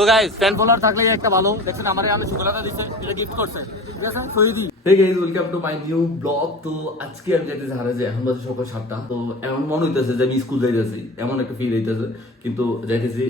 তো guys fan follower থাকলে একটা ভালো দেখছেন আমার আমি শুকলাটা দিছে এটা গিফট করছে ঠিক আছে শহীদি। Hey guys, welcome to my new vlog. তো আজকে আমি যাইতেছি হারাজে, এখন বাজে সকাল 7টা। তো এমন মনে হইতেছে যে আমি স্কুল যাইতেছি, এমন একটা ফিল হইতেছে, কিন্তু যাইতেছি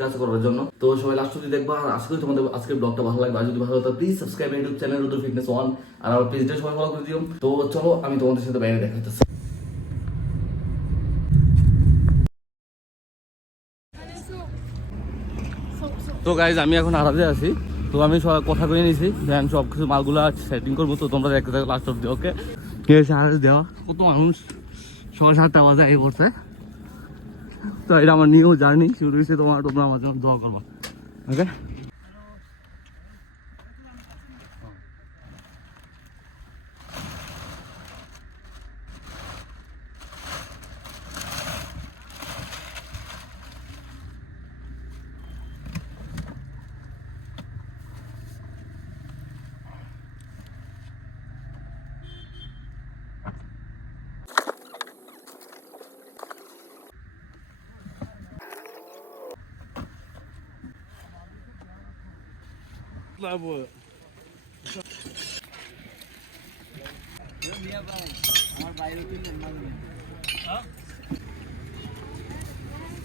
কাজ করার জন্য। তো সবাই লাস্ট অবধি দেখবা, আর আজকে তোমাদের আজকের ব্লগটা ভালো লাগবে। আর যদি ভালো লাগে please subscribe YouTube channel Rudra fitness one, আর আমার পেজটা সবাই ফলো করে দিও। তো চলো আমি তোমাদের সাথে বাইরে দেখা হইতেছে। তো গাইজ আমি এখন হারাজে আছি। তো আমি সব কথা কয়ে নিয়েছি দেন সব কিছু মালগুলা সেটিং করবো। তো তোমরা দেখতে থাকো লাস্ট অব্দি। ওকে কি হয়েছে হারাজ দেওয়া কত মানুষ সকাল 7টা বাজে আগে পড়ছে। তো এটা আমার নিউ জার্নি শুরু হয়েছে, তোমরা আমার জন্য দোয়া করবা। ওকে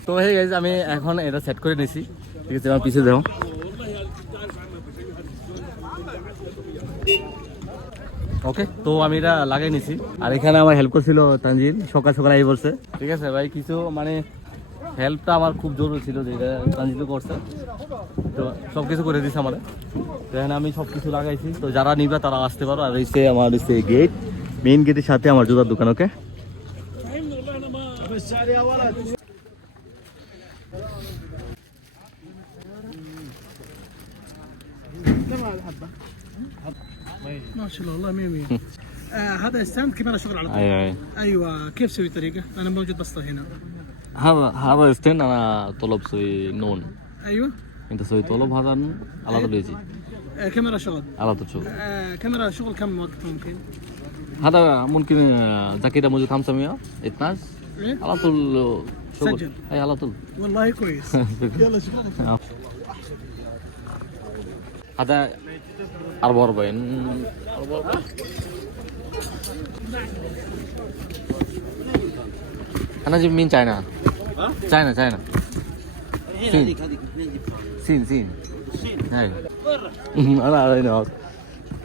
তো হয়ে গেছে আমি এখন এটা সেট করে নিয়েছি ঠিক আছে। আমার পিছিয়ে দেখো ওকে। তো আমি এটা লাগাই নিছি আর এখানে আমার হেল্প করছিল তানজিল, সকাল সকাল আই বলছে ঠিক আছে ভাই কিছু মানে হেল্পটা আমার খুব জরুরি ছিল যেটা তানজিলও করছে। তো সব কিছু করে দিছে আমার। তো এখানে আমি সব কিছু লাগাইছি, তো যারা নিবে তারা আসতে পারো। আর হচ্ছে আমার হচ্ছে গেট, মেইন গেটের সাথে আমার জুতার দোকান। ওকে ما شاء الله والله 100 100. هذا ستاند كاميرا شغل على طول. ايوه ايوه كيف تسوي الطريقه؟ انا موجود بسطه هنا. هذا ستين انا طلب سوي نون. ايوه انت سوي طلب هذا على طول يجي كاميرا شغل على طول شغل. كاميرا شغل كم وقت ممكن؟ هذا ممكن زكية موجود 500 12 إيه؟ على طول شغل. سجل. اي على طول. والله كويس. يلا شغلك. هذا 44 انا جيب مين چاينا چاينا سين هاي انا هنا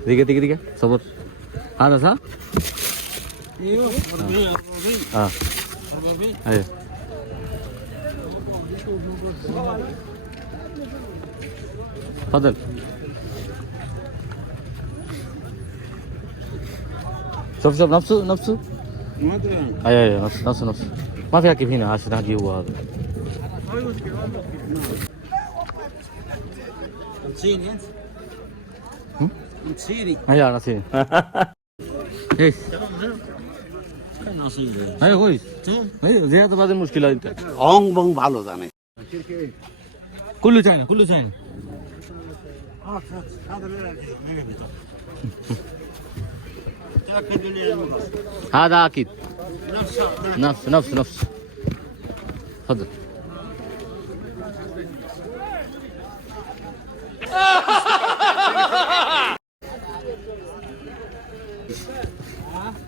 دقيقة صبر هذا صح؟ ايوه 40 ايوه تفضل. شوف نفسه ما ادري اي نفسه ما فيها كيف هنا عشان هاجي هو هذا صيني انت؟ انت صيني؟ اي انا سين ايش اي كويس اي زيادة بعد المشكلة انت অং বং ভালো জানে كله چاينا هذا اكيد نفس تفضل.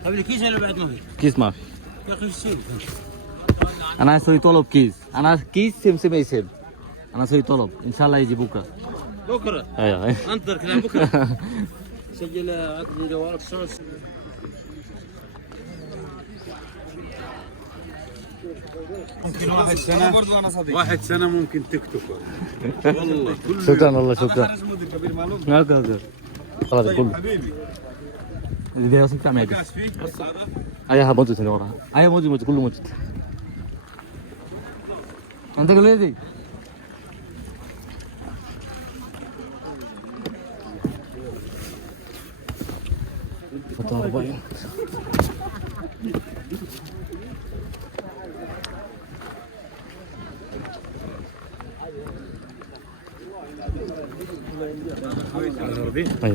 طيب الكيس ولا بعد ما في؟ كيس ما في. يا اخي ايش تسوي؟ انا اسوي طلب كيس، انا كيس سمسم يسيب، انا اسوي طلب ان شاء الله يجي بكره. بكره؟ ايوه انتظر كلام بكره. سجل عقد من جوالك شلون؟ ممكن واحد سنة ممكن تكتبه والله كله شكرا والله شكرا. مدير كبير معلوم اوكي خلاص كله حبيبي دي راسك تعمل ايه كاس فيك بس هذا ايوه موجود هنا ورا ايوه موجود كله موجود. انت قول لي فطار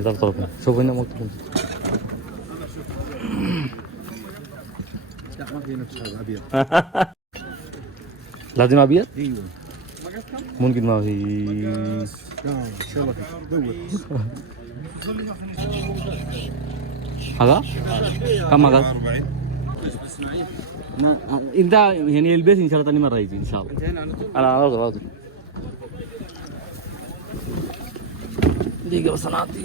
طب طب شوف هنا مكتوب لا ما في نفس هذا ابيض لازم ابيض؟ ايوه ممكن ما في ان شاء الله دور هذا كم هذا 40 انت يعني البيت ان شاء الله ثاني مره يجي ان شاء الله على طول دقيقه بس انا اعطي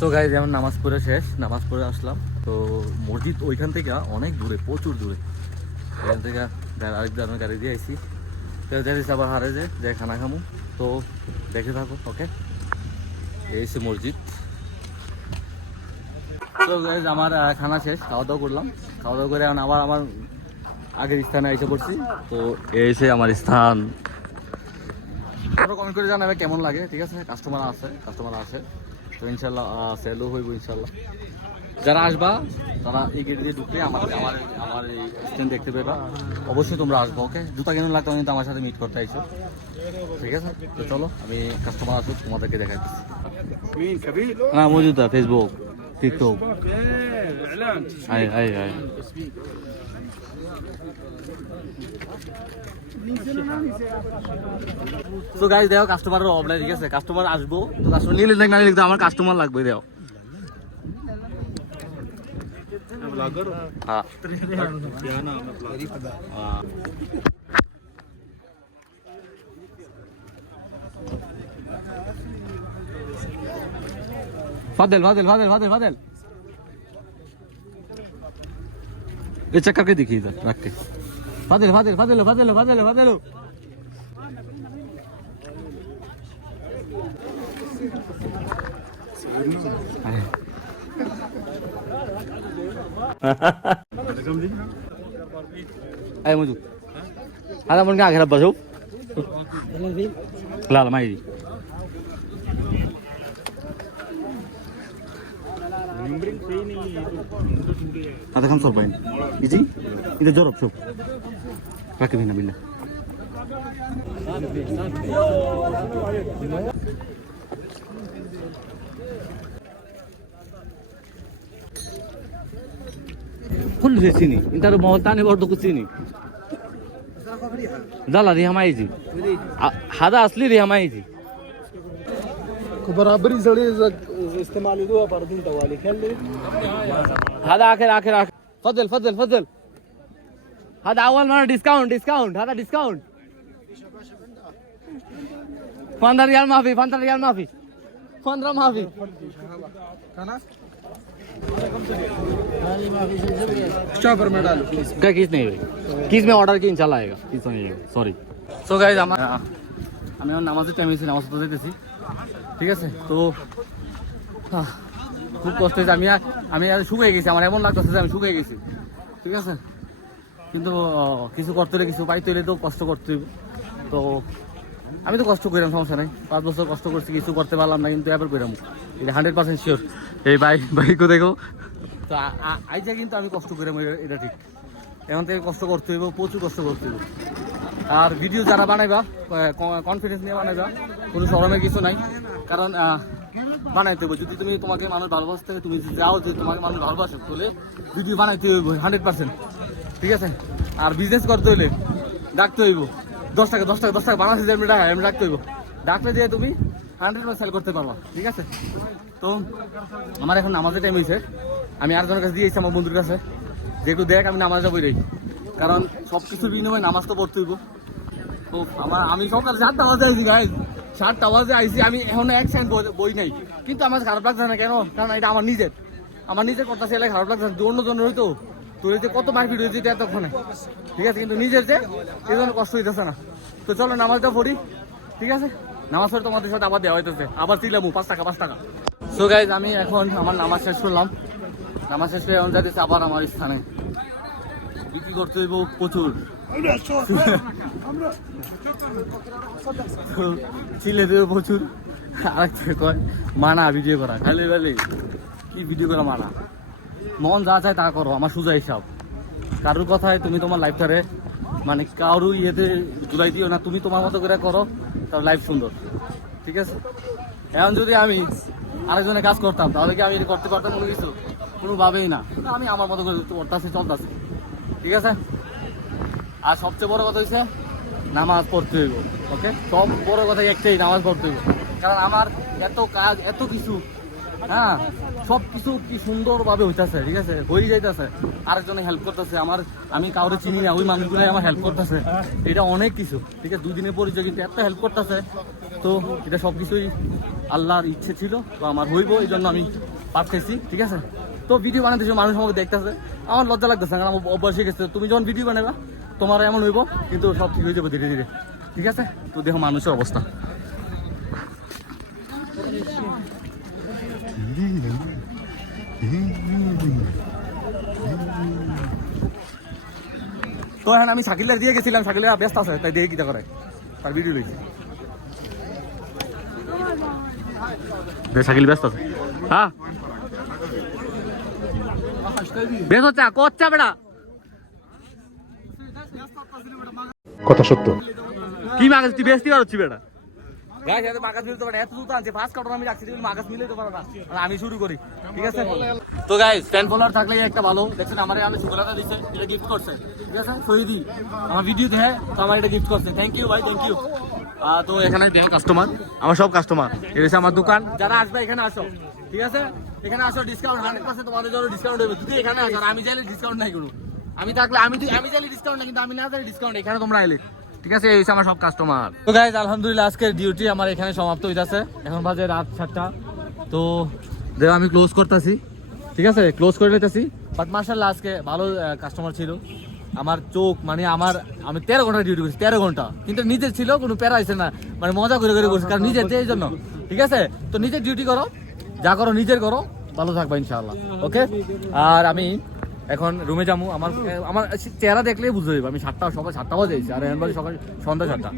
সো গাইজ যেমন নামাজ পড়ে শেষ, নামাজ পড়ে আসলাম। তো মসজিদ ওইখান থেকে অনেক দূরে, প্রচুর দূরে। এখান থেকে আরেক ধরনের গাড়ি দিয়ে আইসি, যাইছি আবার হারে যাই খানা খামু। তো দেখে থাকো, ওকে। এই হচ্ছে মসজিদ। তো গাইজ আমার খানা শেষ, খাওয়া দাওয়া করলাম। খাওয়া দাওয়া করে এখন আবার আমার আগের স্থানে এসে পড়ছি। তো এই হচ্ছে আমার স্থান। কমেন্ট করে জানাবে কেমন লাগে, ঠিক আছে? কাস্টমার আছে তো ইনশাল্লাহ সেলও হইব ইনশাল্লাহ। যারা আসবা তারা এই গেট দিয়ে ঢুকলে আমার এই স্ট্যান্ড দেখতে পেবা। অবশ্যই তোমরা আসবো, ওকে? জুতা কেন লাগতো কিন্তু আমার সাথে মিট করতে আইসো, ঠিক আছে? তো চলো আমি কাস্টমার আসুক তোমাদেরকে দেখাই দিচ্ছি। مين كبير؟ হ্যাঁ মজুদ ফেসবুক টিকটক اعلان আই তো গাইস দেখো কাস্টমারের অভাব নাই, ঠিক আছে? কাস্টমার আসবো তো কাস্টমার নিলে দেখ না নিলে আমার কাস্টমার লাগবে। দেখো হ্যাঁ फादिल फादिल फादिल फादिल फादिल ये चेक करके देखिए इधर रख के। फादिल फादिल फादिल फादिल फादिल फादिल اي موجود هذا من قاعد هرب بشوف لا لا ما يجي هذا 45 يجي إذا جرب شوف ركب هنا بالله كل شيء صيني انت ما ثاني برضه كل صيني لا لا ريها ما يجي هذا اصلي ريها ما يجي برابر زړې استعمالي دوه پر دین توالي خلي هذا اخر فضل فضل فضل هذا اول مره ديسكاونت هذا ديسكاونت 15 ريال ما في 15 ريال ما في 15 ما في स्टॉपर में डालो क्या किस नहीं भाई किस में ऑर्डर की इंशाल्लाह आएगा किस नहीं आएगा सॉरी सो गाइस আমি এখন নামাজের টাইম হয়েছে নামাজ পড়তে যেতেছি ঠিক আছে তো খুব কষ্ট হয়েছে আমি আর শুকিয়ে গেছি আমার এমন লাগতেছে যে আমি শুকিয়ে গেছি ঠিক আছে কিন্তু কিছু করতে হলে কিছু পাইতে হলে তো কষ্ট করতে হবে তো আমি তো কষ্ট করলাম সমস্যা নাই 5 বছর কষ্ট করছি কিছু করতে পারলাম না কিন্তু এবার করলাম এটা 100% শিওর এই বাইকও দেখো তো আইজা কিন্তু আমি কষ্ট করলাম এটা ঠিক এখন থেকে কষ্ট করতে হইব প্রচুর কষ্ট করতে হইব আর ভিডিও যারা বানাইবা কনফিডেন্স নিয়ে বানাইবা কোনো শরমের কিছু নাই কারণ বানাইতে হইব যদি তুমি তোমাকে মানুষ ভালোবাসতে থাকে তুমি যাও যে তোমাকে মানুষ ভালোবাসে তাহলে ভিডিও বানাইতে হইব 100% ঠিক আছে আর বিজনেস করতে হইলে ডাকতে হইব 10 টাকা বাংলাদেশে যে আমি রাখতে হইব ডাকলে দিয়ে তুমি 100% সেল করতে পারবা ঠিক আছে তো আমার এখন নামাজের টাইম হয়েছে আমি আরেকজনের কাছে দিয়েছি আমার বন্ধুর কাছে যেহেতু দেখ আমি নামাজ যাবই রে কারণ সব কিছুর বিনিময়ে নামাজ তো পড়তে হইব তো আমি সকাল 7টা বাজে আইছি গাইজ 7টা বাজে আইছি আমি এখন এক সেকেন্ড বই নাই কিন্তু আমার খারাপ লাগছে না কেন কারণ এটা আমার নিজের কথা ছেলে খারাপ লাগছে না অন্যজনের হইতো তোর যে কত মারপিট হয়েছে এতক্ষণে ঠিক আছে কিন্তু নিজের যে এই জন্য কষ্ট হইতেছে না তো চলো নামাজটা পড়ি ঠিক আছে নামাজ পড়ে তোমাদের সাথে আবার দেওয়া হইতেছে আবার দিলাম 5 টাকা সো গাইজ আমি এখন আমার নামাজ শেষ করলাম নামাজ শেষ করে এখন যাইতেছে আবার আমার স্থানে বিক্রি করতে হইব প্রচুর ছিলে দেবো প্রচুর আরেকটা কয় মানা ভিডিও করা খালি খালি কি ভিডিও করা মানা মন যা চায় তা করো আমার সোজা হিসাব কারোর কথায় তুমি তোমার লাইফটারে মানে কারো ইয়েতে জুলাই দিও না, তুমি তোমার মতো করে করো, তার লাইফ সুন্দর, ঠিক আছে? এখন যদি আমি আরেকজনের কাজ করতাম তাহলে কি আমি এটা করতে পারতাম কোনো কিছু? কোনোভাবেই না। আমি আমার মতো করে করতেছি, চলতেছি, ঠিক আছে? আর সবচেয়ে বড় কথা হচ্ছে নামাজ পড়তে হইব, ওকে? সব বড় কথা একটাই, নামাজ পড়তে হইব। কারণ আমার এত কাজ, এত কিছু, হ্যাঁ, সব কিছু কি সুন্দরভাবে হইতেছে, ঠিক আছে? হয়ে যাইতেছে, আরেকজনে হেল্প করতেছে, আমি কাউরে চিনি না, ওই মানুষগুলাই আমার হেল্প করতেছে, এটা অনেক কিছু, ঠিক আছে? 2 দিনের পরিচয় কিন্তু এত হেল্প করতেছে। তো এটা সব কিছুই আল্লাহর ইচ্ছে ছিল, তো আমার হইব, এই জন্য আমি পাঠাইছি, ঠিক আছে? তো ভিডিও বানাতেছি, মানুষ আমাকে দেখতেছে, আমার লজ্জা লাগতেছে, কারণ আমার অভ্যাস হয়ে গেছে। তুমি যখন ভিডিও বানাবা তোমার এমন হইব, কিন্তু সব ঠিক হয়ে যাবে ধীরে ধীরে, ঠিক আছে? তো দেখো মানুষের অবস্থা। তো এখন আমি শাকিলের দিয়ে গেছিলাম, শাকিলের ব্যস্ত আছে, তাই দিয়ে কিটা করে তার ভিডিও লইছি। শাকিল ব্যস্ত আছে, হ্যাঁ বেশ হচ্ছে কোচ্চা বেড়া কথা সত্য। কি মাগাজ তুই বেস্তি আর হচ্ছি বেটা গাইস, এত মাগাজ মিলতে পারে, এত জুতো আনছে, ফার্স্ট কাউন্টার আমি রাখছি, তুমি মাগাজ মিলাইতে পারো না, আর আমি শুরু করি, ঠিক আছে? তো গাইস, ফ্যান ফলোয়ার থাকলে একটা ভালো, দেখছেন আমার আমি সুগলাটা দিছে, এটা গিফট করছে, ঠিক আছে? শহীদি আমার ভিডিও দেখে তো আমার এটা গিফট করছে, থ্যাংক ইউ ভাই, থ্যাংক ইউ। তো এখানে দেখো কাস্টমার, আমার সব কাস্টমার, এটা হচ্ছে আমার দোকান, যারা আসবে এখানে আসো, ঠিক আছে? এখানে আসো, ডিসকাউন্ট 100% তোমাদের জন্য ডিসকাউন্ট হবে, যদি এখানে আসো। আর আমি চাইলে ডিসকাউন্ট নাই কোনো, আমি থাকলে আমি চাইলে ডিসকাউন্ট নাই, কিন্তু আমি না চাইলে ডিসকাউন্ট, এখানে তোমরা এলে, ঠিক আছে? এই হচ্ছে আমার সব কাস্টমার। তো গাইজ, আলহামদুলিল্লাহ আজকের ডিউটি আমার এখানে সমাপ্ত হইতাছে, এখন বাজে রাত 7টা। তো দেখো আমি ক্লোজ করতেছি, ঠিক আছে? ক্লোজ করে নিতেছি, বাট মার্শাল্লাহ আজকে ভালো কাস্টমার ছিল। আমার চোখ মানে আমি 13 ঘন্টা ডিউটি করছি, 13 ঘন্টা, কিন্তু নিজের ছিল, কোনো প্যারা হয়েছে না, মানে মজা করে করে করছি, কারণ নিজের এই জন্য, ঠিক আছে? তো নিজের ডিউটি করো, যা করো নিজের করো, ভালো থাকবা ইনশাআল্লাহ, ওকে? আর আমি এখন রুমে যাবো, আমার চেহারা দেখলেই বুঝতে যাবে, আমি সকাল 7টা বাজেছি, আর এখন বাজে সকাল সন্ধ্যা 7টা,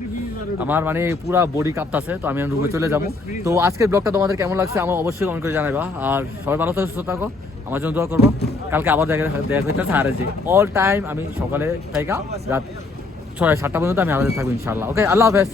আমার মানে পুরা বডি কাঁপতাছে। তো আমি রুমে চলে যাবো। তো আজকের ব্লগটা তোমাদের কেমন লাগছে আমার অবশ্যই কমেন্ট করে জানাবা, আর সবাই ভালো থাকো, সুস্থ থাকো, আমার জন্য দোয়া করবো। কালকে আবার দেখা হইতেছে, আর যে অল টাইম আমি সকালে থেকে রাত 6-7টা পর্যন্ত আমি আমাদের থাকবো ইনশাআল্লাহ, ওকে? আল্লাহ হাফেজ।